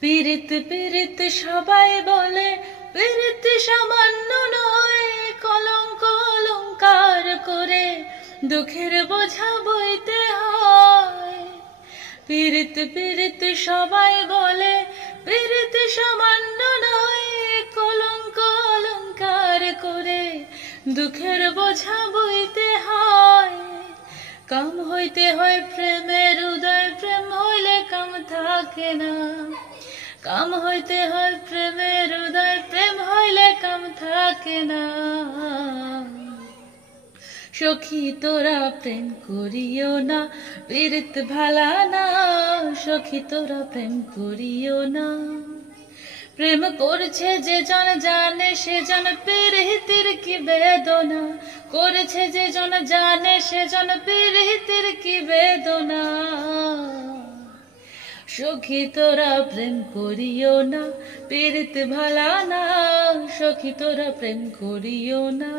পীড়িত পীড়িত সবাই বলে, পীড়িত সামান্য নয়, কলঙ্ক অলঙ্কার করে দুঃখের বোঝা বইতে হয়। পীড়িত পীড়িত সবাই বলে, পীড়িত সামান্য নয়, কলঙ্ক অলঙ্কার করে দুঃখের বোঝা বইতে হয়। কাম হইতে হয় প্রেমের উদয়, প্রেম হইলে কাম থাকে না। কাম হইতে হয় প্রেমের উদয়, প্রেম হইলে কাম থাকে না। সখী তোরা প্রেম করিও না, পীড়িত ভালা না। সখী তোরা প্রেম করিও না। প্রেম করছে যে জন জানে, সে জন পীড়িতের কি বেদনা। করেছে যে জন জানে, সে জন পীড়িতের কি বেদনা। সখী তোরা প্রেম করিও না, পীড়িত ভালা না। সখী তোরা প্রেম করিও না।